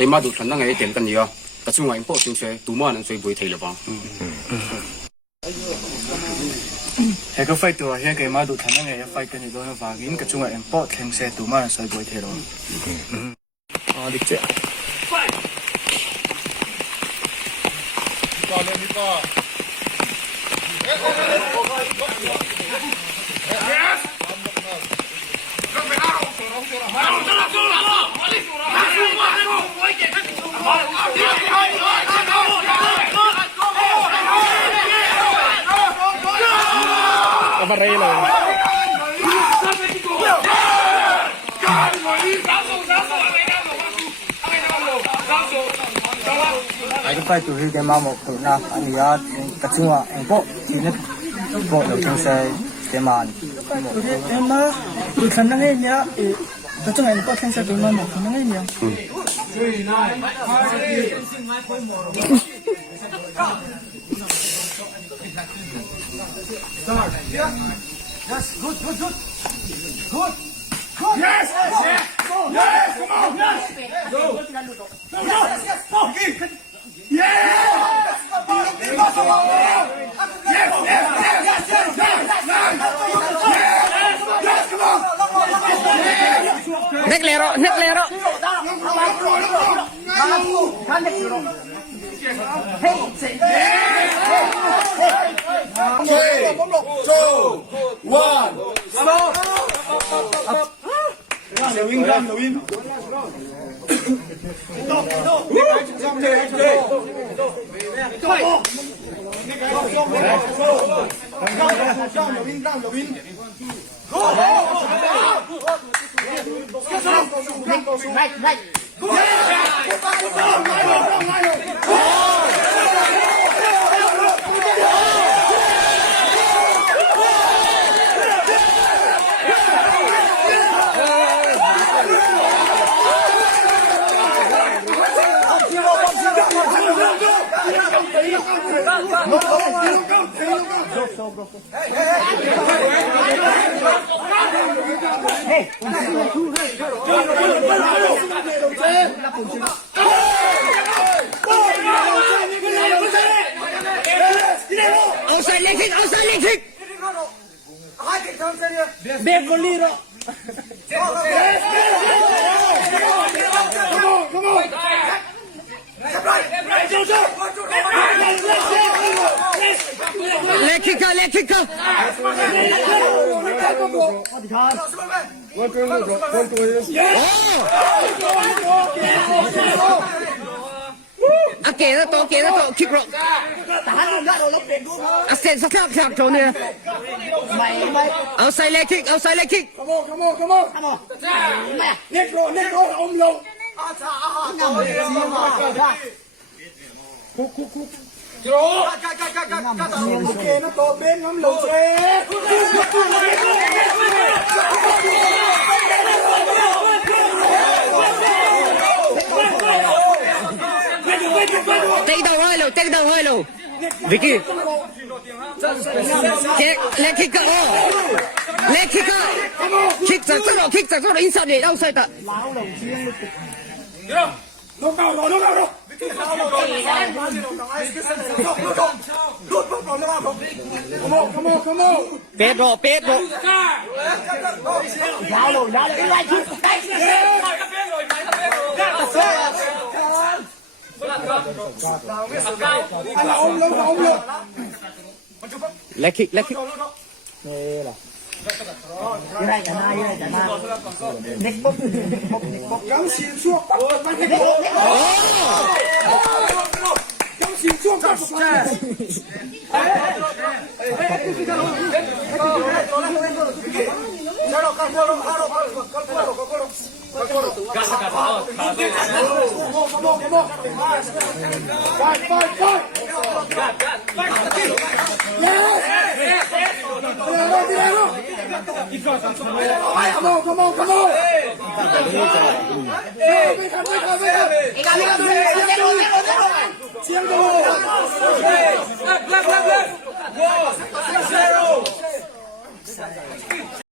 起码都可能係點跟住啊，個中環波上車，杜馬能最會睇了吧？係個費度啊，而家馬度睇緊嘅費跟住到香華健個中環波停車杜馬能最會睇咯。啊，你知。Apa rela? Cái phải tụi cái mà một tụi nào anh nhớ tập trung vào anh bộ thì nó bộ đầu tiên sẽ cái mà em mà tụi khán năng ấy nhá tập trung anh bộ thiên sẽ tụi mà một khán năng ấy nhá. Yes, good. Yes, come on, yes. Go. Nek lero. Three, 2, 1, stop! Đầu in. Outside leg kick. Big Bolero. Come on. Leg kicker. Kể nó to kick rồi. Set chỗ này. Outside leg kick. Come on. Negro, ôm lông. Ok, nó to bên ngắm lồng xe. Take đầu hơi lù. Vicky. Leg kicker. Kick ra sau đó inside để outside. Nó cao rồi. Come on. Pedro. Anh ôm lưng. Leg kick. Cái này cả hai. Nick bốc. Cắm xịn xuống. Cắm xịn xuống. Come on. Left.